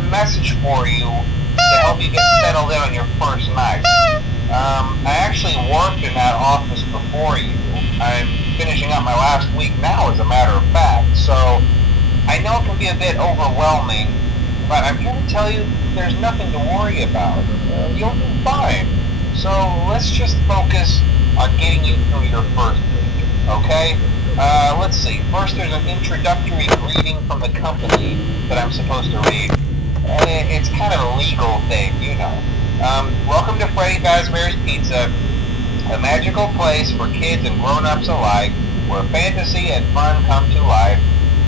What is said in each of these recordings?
a message for you to help you get settled in on your first night. I actually worked in that office before you. I'm finishing up my last week now, as a matter of fact, so I know it can be a bit overwhelming, but I'm here to tell you there's nothing to worry about. You'll do fine. So let's just focus on getting you through your first week, okay? Let's see. First, there's an introductory greeting from the company that I'm supposed to read. It's kind of a legal thing, you know. Welcome to Freddy Fazbear's Pizza, a magical place for kids and grown-ups alike, where fantasy and fun come to life.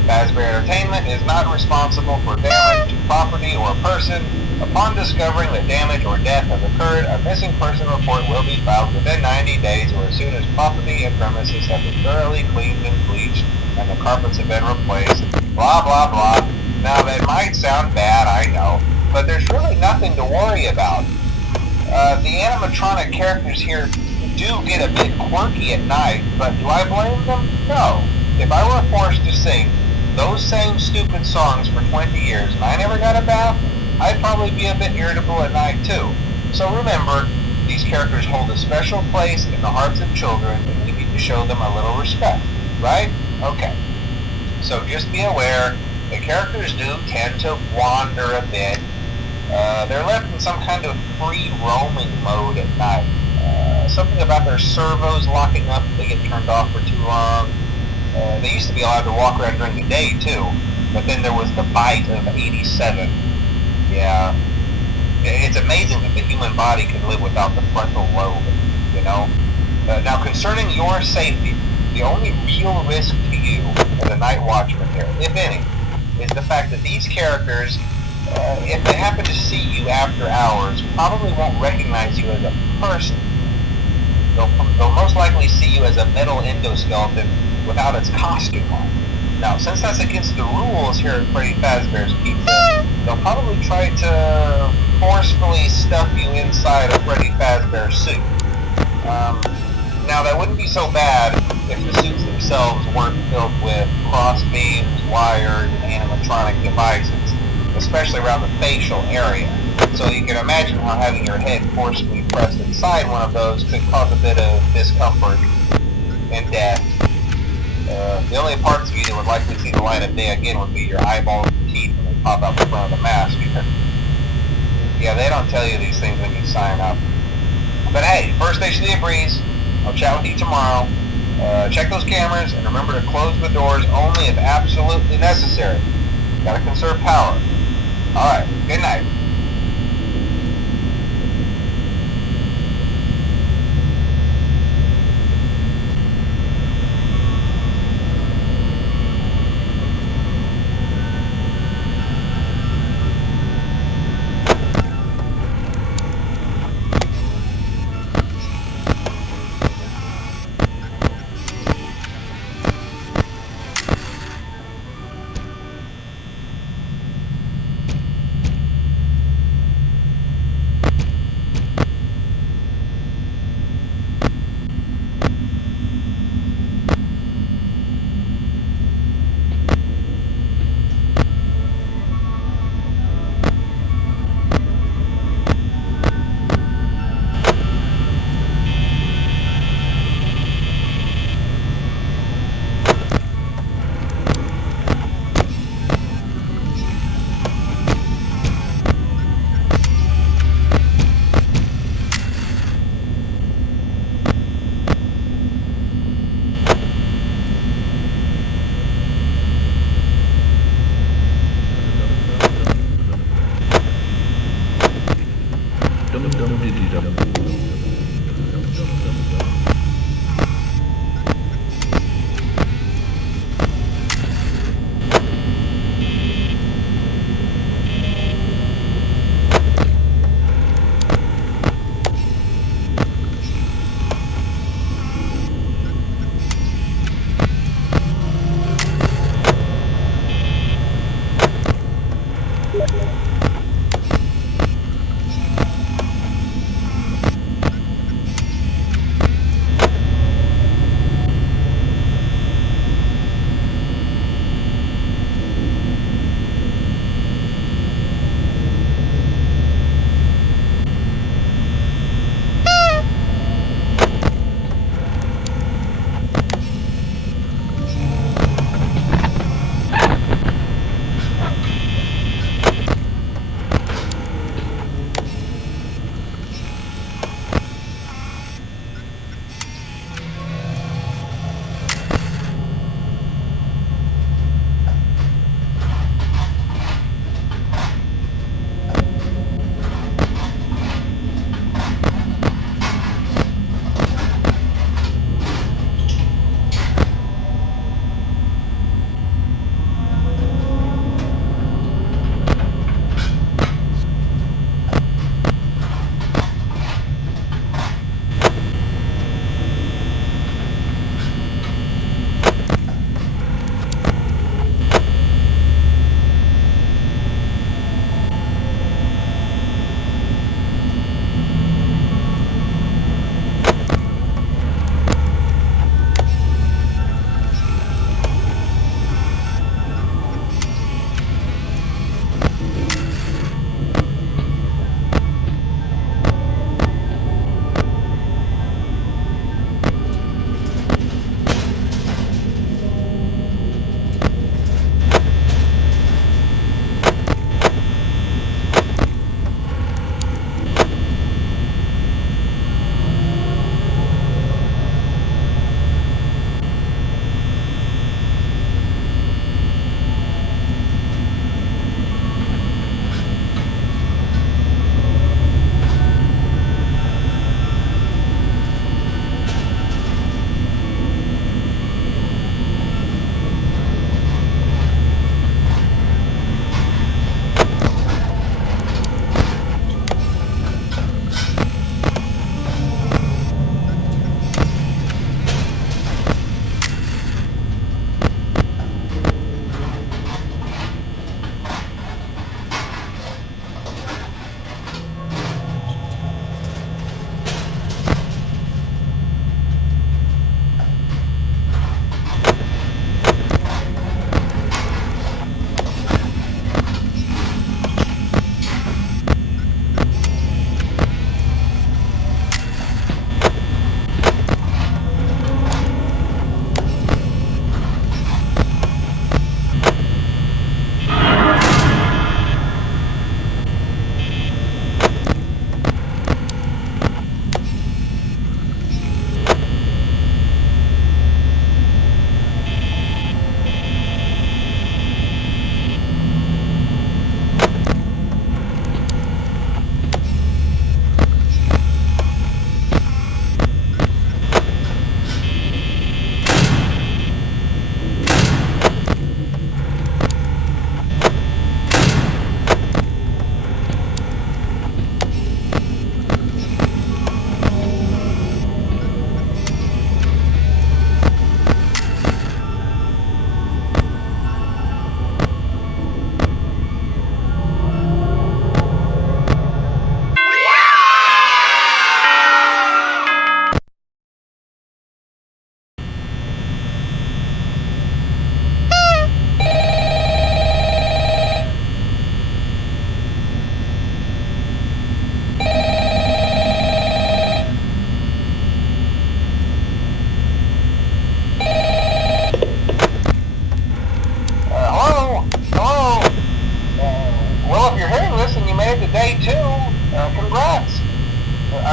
Fazbear Entertainment is not responsible for damage to property or person. Upon discovering that damage or death has occurred, a missing person report will be filed within 90 days or as soon as property and premises have been thoroughly cleaned and bleached and the carpets have been replaced. Blah, blah, blah. Now, that might sound bad, I know, but there's really nothing to worry about. The animatronic characters here do get a bit quirky at night, but do I blame them? No. If I were forced to sing those same stupid songs for 20 years and I never got a bath, I'd probably be a bit irritable at night too. So remember, these characters hold a special place in the hearts of children and we need to show them a little respect, right? Okay. So just be aware, the characters do tend to wander a bit. They're left in some kind of free roaming mode at night. Something about their servos locking up if they get turned off for too long. They used to be allowed to walk around during the day too, but then there was the bite of 87. Yeah, it's amazing that the human body can live without the frontal lobe, you know? Now, concerning your safety, the only real risk to you as a night watchman here, if any, is the fact that these characters, if they happen to see you after hours, probably won't recognize you as a person. They'll most likely see you as a metal endoskeleton without its costume on. Now, since that's against the rules here at Freddy Fazbear's Pizza, they'll probably try to forcefully stuff you inside a Freddy Fazbear suit. Now, that wouldn't be so bad if the suits themselves weren't filled with cross beams, wires, and animatronic devices, especially around the facial area. So you can imagine how having your head forcefully pressed inside one of those could cause a bit of discomfort and death. The only parts of you that would likely see the light of day again would be your eyeballs and teeth when they pop out the front of the mask. Yeah, they don't tell you these things when you sign up. But hey, first station of the breeze. I'll chat with you tomorrow. Check those cameras and remember to close the doors only if absolutely necessary. Gotta conserve power. Alright, good night.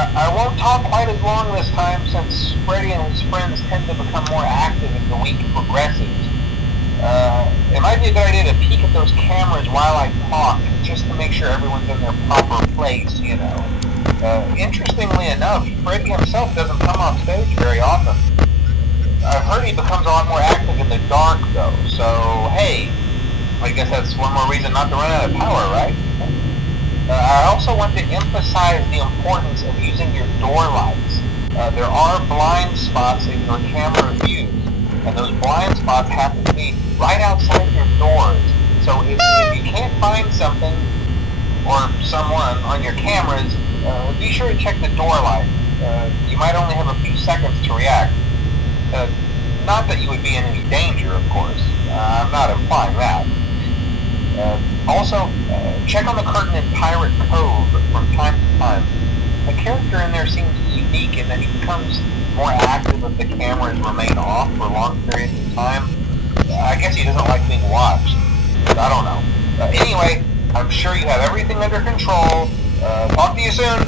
I won't talk quite as long this time since Freddy and his friends tend to become more active as the week progresses. It might be a good idea to peek at those cameras while I talk, just to make sure everyone's in their proper place, you know. Interestingly enough, Freddy himself doesn't come off stage very often. I've heard he becomes a lot more active in the dark, though, so hey, I guess that's one more reason not to run out of power, right? I also want to emphasize the importance of using your door lights. There are blind spots in your camera views, and those blind spots happen to be right outside your doors. So if you can't find something or someone on your cameras, be sure to check the door light. You might only have a few seconds to react. Not that you would be in any danger, of course. I'm not implying that. Also, check on the curtain in Pirate Cove from time to time. The character in there seems unique in that he becomes more active if the cameras remain off for long periods of time. I guess he doesn't like being watched. I don't know. Anyway, I'm sure you have everything under control. Talk to you soon.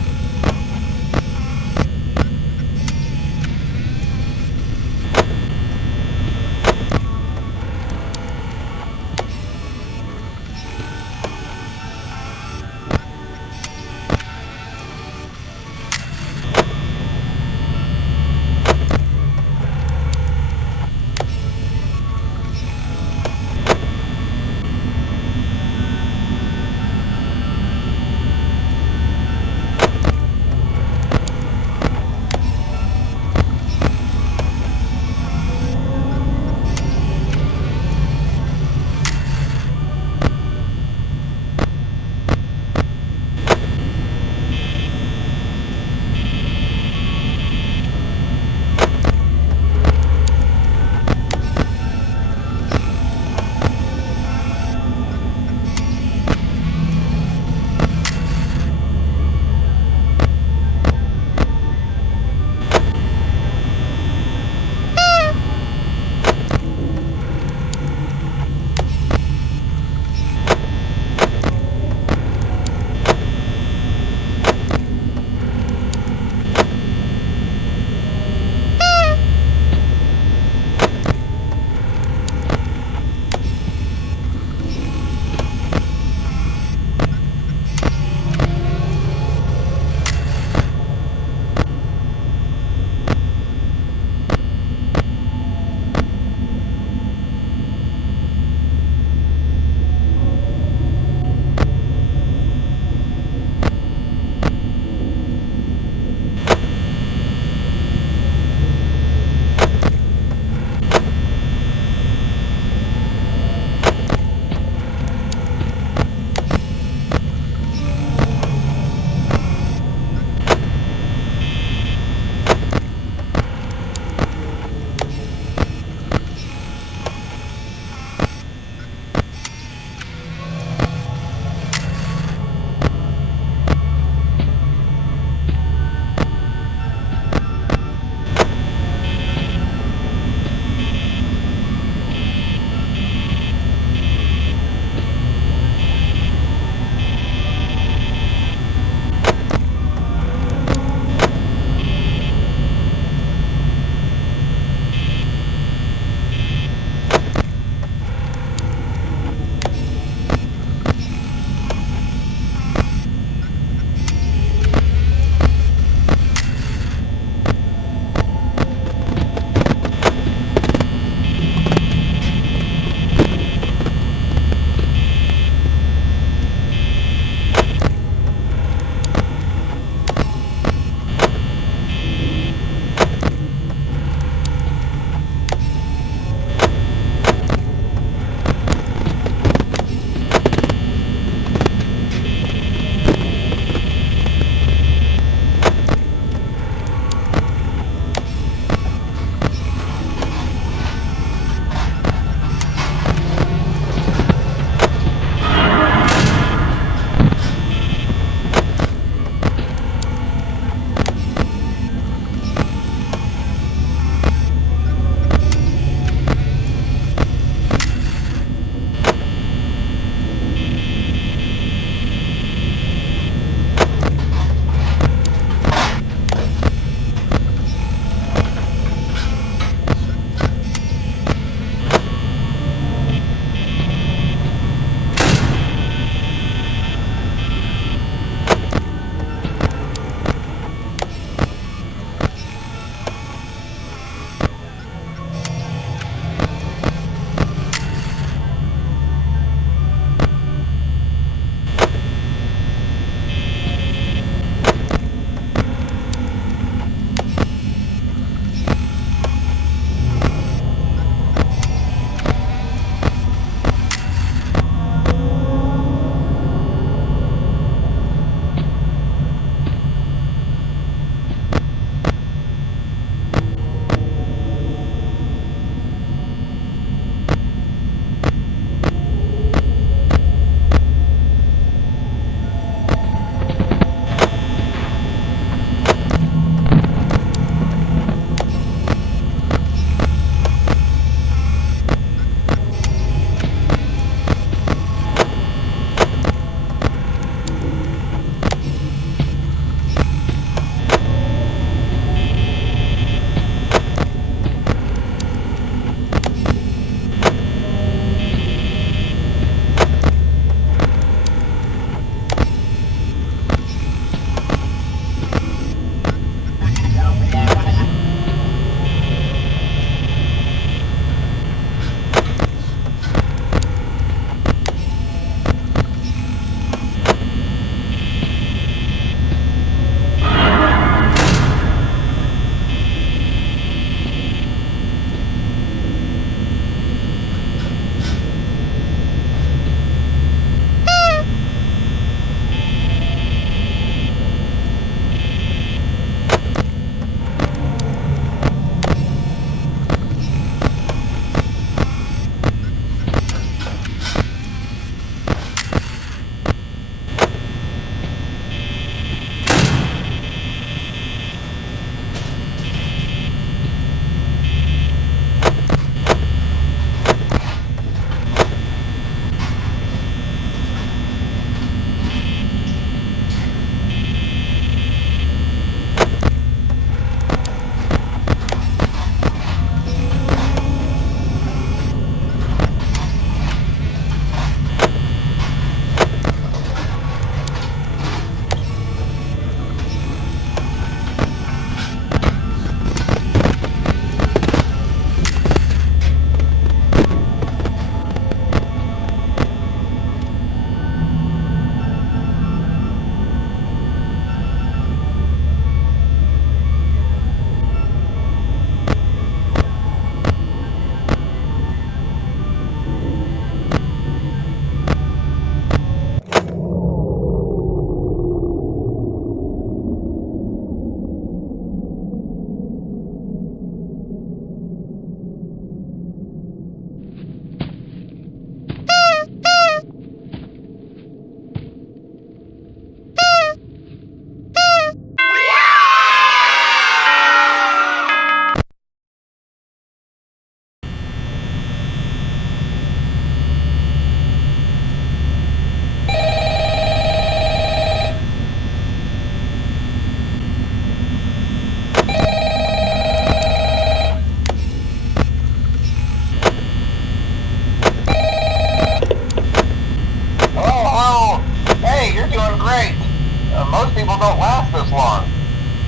Most people don't last this long.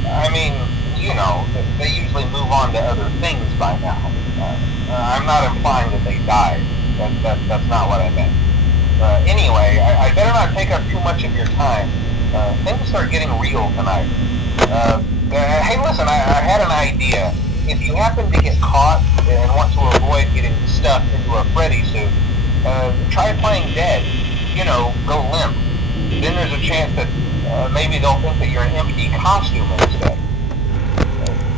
I mean, you know, they usually move on to other things by now. I'm not implying that they died. That's not what I meant. Anyway, I better not take up too much of your time. Things start getting real tonight. Hey, listen, I had an idea. If you happen to get caught and want to avoid getting stuffed into a Freddy suit, try playing dead. You know, go limp. Then there's a chance that maybe they'll think that you're an empty costume instead.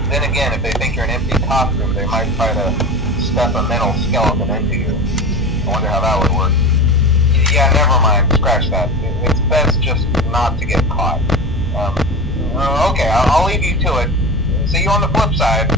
Then again, if they think you're an empty costume, they might try to stuff a mental skeleton into you. I wonder how that would work. Yeah, never mind. Scratch that. It's best just not to get caught. Okay, I'll leave you to it. See you on the flip side.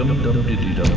dum dum dum dum